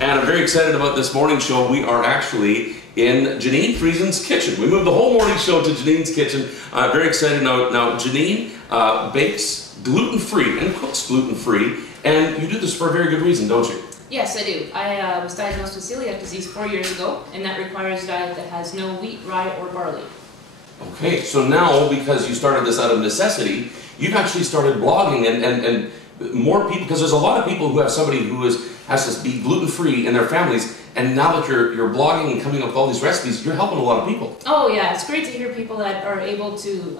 And I'm very excited about this morning show. We are actually in Jeanine Friesen's kitchen. We moved the whole morning show to Jeanine's kitchen. Very excited. Now Jeanine bakes gluten-free and cooks gluten-free, and you do this for a very good reason, don't you? Yes, I do. I was diagnosed with celiac disease 4 years ago, and that requires a diet that has no wheat, rye, or barley. Okay, so now, because you started this out of necessity, you've actually started blogging and more people, because there's a lot of people who have somebody who has to be gluten-free in their families, and now that you're blogging and coming up with all these recipes, you're helping a lot of people. Oh yeah, it's great to hear people that are able to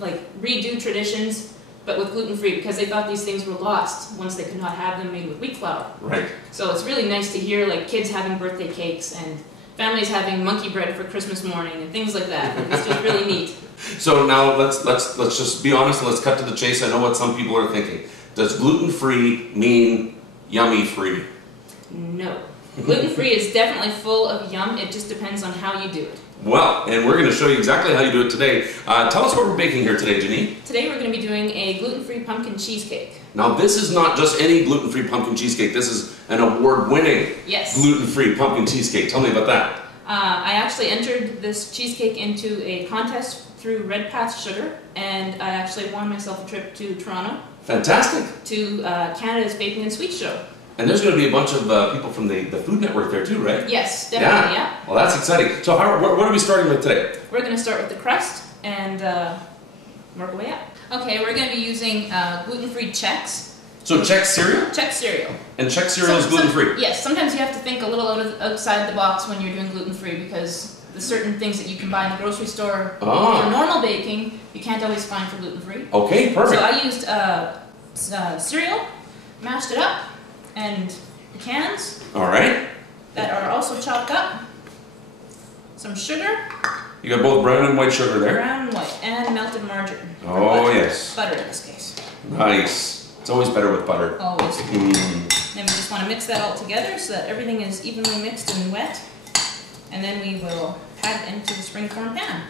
like redo traditions, but with gluten-free, because they thought these things were lost once they could not have them made with wheat flour. Right. So it's really nice to hear like kids having birthday cakes and families having monkey bread for Christmas morning and things like that. It's just really neat. So now let's just be honest and let's cut to the chase. I know what some people are thinking. Does gluten-free mean yummy-free? No. Gluten-free is definitely full of yum. It just depends on how you do it. Well, and we're going to show you exactly how you do it today. Tell us what we're baking here today, Jeanine. Today we're going to be doing a gluten-free pumpkin cheesecake. Now this is not just any gluten-free pumpkin cheesecake. This is an award-winning gluten-free pumpkin cheesecake. Tell me about that. I actually entered this cheesecake into a contest through Red Path Sugar, and I actually won myself a trip to Toronto. Fantastic. To Canada's Baking and Sweets Show. And there's going to be a bunch of people from the Food Network there too, right? Yes, definitely, yeah. Well, that's exciting. So what are we starting with today? We're going to start with the crust and work our way up. Okay, we're going to be using gluten-free Chex. So Chex cereal? Chex cereal. And Chex cereal is gluten-free? Yes, sometimes you have to think a little outside the box when you're doing gluten-free, because the certain things that you can buy in the grocery store for normal baking, you can't always find for gluten-free. Okay, perfect. So I used cereal, mashed it up, and pecans. All right. That are also chopped up. Some sugar. You got both brown and white sugar there. Brown and white, and melted margarine. Oh, yes. Butter in this case. Nice. It's always better with butter. Always. Then we just want to mix that all together so that everything is evenly mixed and wet. And then we will pat it into the springform pan.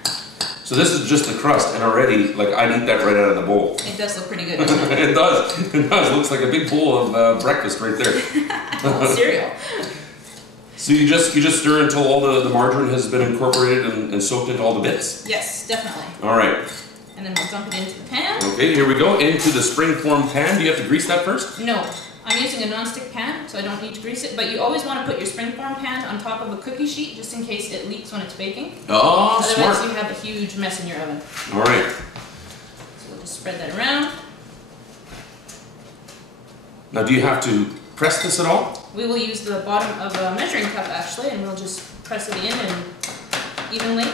So this is just the crust, and already, like, I'd eat that right out of the bowl. It does look pretty good, doesn't it? It does. It does. It looks like a big bowl of breakfast right there. Cereal. So you just stir until all the margarine has been incorporated and soaked into all the bits? Yes, definitely. All right. And then we'll dump it into the pan. Okay, here we go. Into the springform pan. Do you have to grease that first? No. I'm using a non-stick pan, so I don't need to grease it, but you always want to put your springform pan on top of a cookie sheet, just in case it leaks when it's baking. Oh, smart. Otherwise you have a huge mess in your oven. All right. So we'll just spread that around. Now, do you have to press this at all? We will use the bottom of a measuring cup, actually, and we'll just press it in and evenly.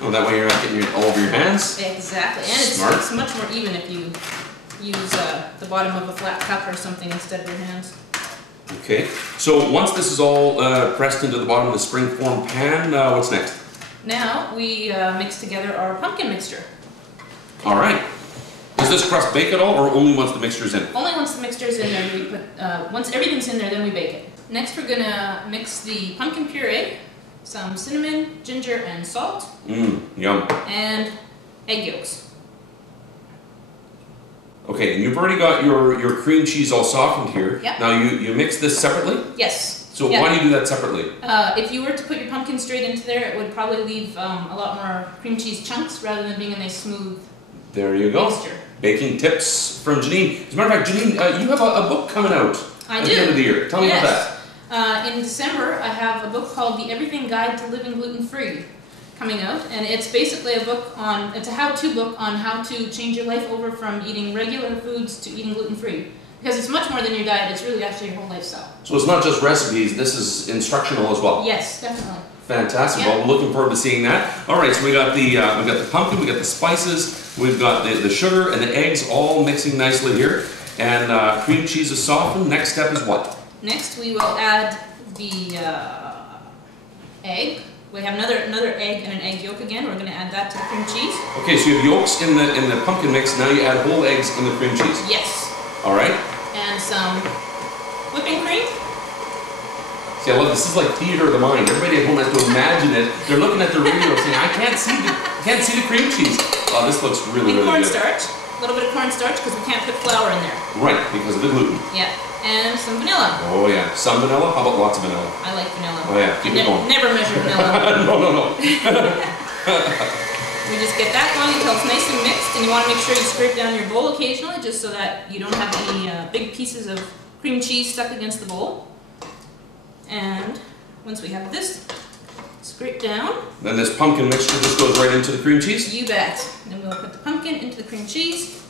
Oh, that way you're not getting it all over your hands? Exactly, and it's much more even if you use the bottom of a flat cup or something instead of your hands. Okay, so once this is all pressed into the bottom of the springform pan, what's next? Now we mix together our pumpkin mixture. All right. Does this crust bake at all, or only once the mixture's in? Only once the mixture's in there. We put once everything's in there, then we bake it. Next, we're gonna mix the pumpkin puree, some cinnamon, ginger, and salt. Yum. And egg yolks. Okay, and you've already got your cream cheese all softened here. Yep. Now you mix this separately? Yes. So why do you do that separately? If you were to put your pumpkin straight into there, it would probably leave a lot more cream cheese chunks rather than being a nice smooth There you go. mixture. Baking tips from Jeanine. As a matter of fact, Jeanine, you have a book coming out at the end of the year. Tell me about that. In December, I have a book called The Everything Guide to Living Gluten-Free coming out, and it's basically it's a how-to book on how to change your life over from eating regular foods to eating gluten-free. Because it's much more than your diet, it's really actually your whole lifestyle. So it's not just recipes, this is instructional as well. Yes, definitely. Fantastic. Well, we're looking forward to seeing that. All right, so we got the pumpkin, we got the spices, we've got the sugar and the eggs all mixing nicely here, and cream cheese is softened. Next step is what? Next, we will add the egg. We have another egg and an egg yolk again. We're going to add that to the cream cheese. Okay, so you have yolks in the pumpkin mix. Now you add whole eggs in the cream cheese. Yes. All right. And some whipping cream. See, I love this. This is like theater of the mind. Everybody at home has to imagine it. They're looking at the radio saying, "I can't see the cream cheese." Oh, this looks really, really good. Cornstarch. A little bit of cornstarch because we can't put flour in there. Right, because of the gluten. Yeah. And some vanilla. Oh yeah. Some vanilla? How about lots of vanilla? I like vanilla. Oh yeah, keep it going. Never measure vanilla. No. We just get that going until it's nice and mixed, and you want to make sure you scrape down your bowl occasionally just so that you don't have any big pieces of cream cheese stuck against the bowl. And once we have this scraped down, then this pumpkin mixture just goes right into the cream cheese? You bet. Then we'll put the pumpkin into the cream cheese,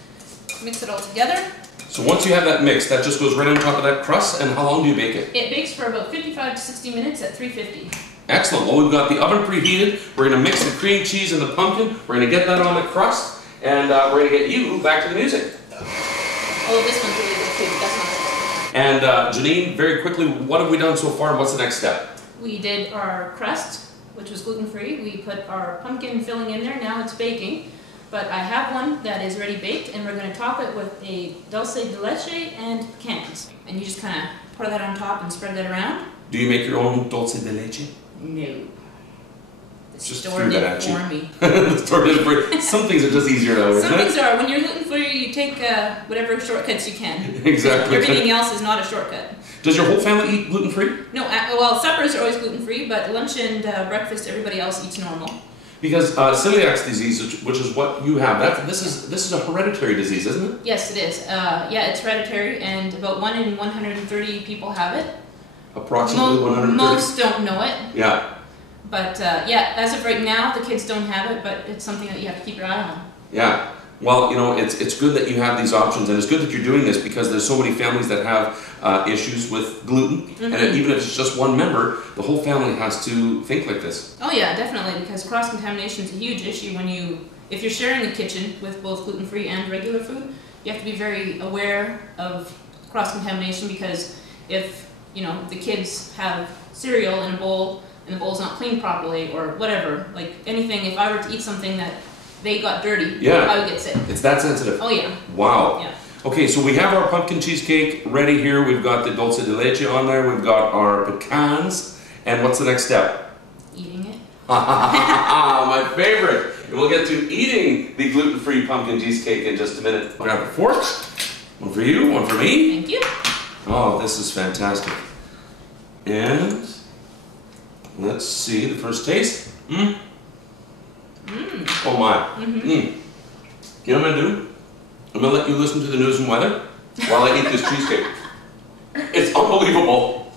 mix it all together. So once you have that mixed, that just goes right on top of that crust, and how long do you bake it? It bakes for about 55 to 60 minutes at 350. Excellent. Well, we've got the oven preheated. We're going to mix the cream cheese and the pumpkin. We're going to get that on the crust, and we're going to get you back to the music. Oh, this one's really good too. That's not good. And Jeanine, very quickly, what have we done so far, and what's the next step? We did our crust, which was gluten-free. We put our pumpkin filling in there. Now it's baking. But I have one that is ready baked, and we're going to top it with a dulce de leche and pecans. And you just kind of pour that on top and spread that around. Do you make your own dulce de leche? No. The Just store threw did that it at for me. The store did it for you. Some things are just easier that way, Some isn't things it? are. When you're gluten-free, you take whatever shortcuts you can. Exactly. Everything else is not a shortcut. Does your whole family eat gluten-free? No, well, suppers are always gluten-free, but lunch and breakfast, everybody else eats normal. Because celiac disease, which is what you have, this is a hereditary disease, isn't it? Yes, it is. Yeah, it's hereditary, and about 1 in 130 people have it. Approximately 130. Most don't know it. Yeah. But yeah, as of right now, the kids don't have it, but it's something that you have to keep your eye on. Yeah. Well, you know, it's good that you have these options, and it's good that you're doing this because there's so many families that have issues with gluten, and even if it's just one member, the whole family has to think like this. Oh yeah, definitely, because cross-contamination is a huge issue if you're sharing the kitchen with both gluten-free and regular food. You have to be very aware of cross-contamination because if, you know, the kids have cereal in a bowl and the bowl's not cleaned properly or whatever, like anything, if I were to eat something that they got dirty, I would get sick. It's that sensitive. Oh yeah. Wow. Yeah. Okay, so we have our pumpkin cheesecake ready here. We've got the dulce de leche on there. We've got our pecans. And what's the next step? Eating it. My favorite. And we'll get to eating the gluten-free pumpkin cheesecake in just a minute. Grab a fork. One for you, one for me. Thank you. Oh, this is fantastic. And let's see the first taste. Oh my. You know what I'm going to do? I'm going to let you listen to the news and weather while I eat this cheesecake. It's unbelievable.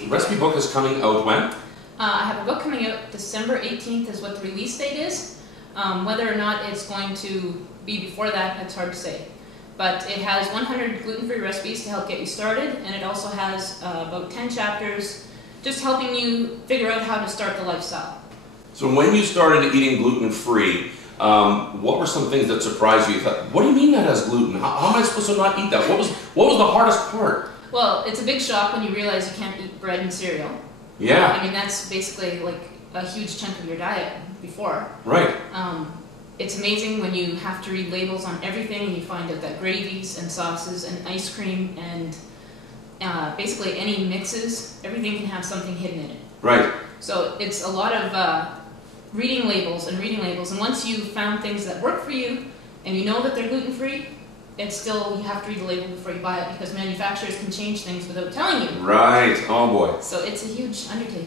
The recipe book is coming out when? I have a book coming out December 18th is what the release date is. Whether or not it's going to be before that, it's hard to say. But it has 100 gluten-free recipes to help get you started, and it also has about 10 chapters just helping you figure out how to start the lifestyle. So when you started eating gluten-free, what were some things that surprised you? You thought, what do you mean that has gluten? How am I supposed to not eat that? What was the hardest part? Well, it's a big shock when you realize you can't eat bread and cereal. Yeah. I mean, that's basically like a huge chunk of your diet before. Right. It's amazing when you have to read labels on everything and you find out that gravies and sauces and ice cream and basically any mixes, everything can have something hidden in it. Right. So it's a lot of reading labels, and once you've found things that work for you and you know that they're gluten-free, it's still, you have to read the label before you buy it because manufacturers can change things without telling you. Right. Oh boy. So it's a huge undertaking.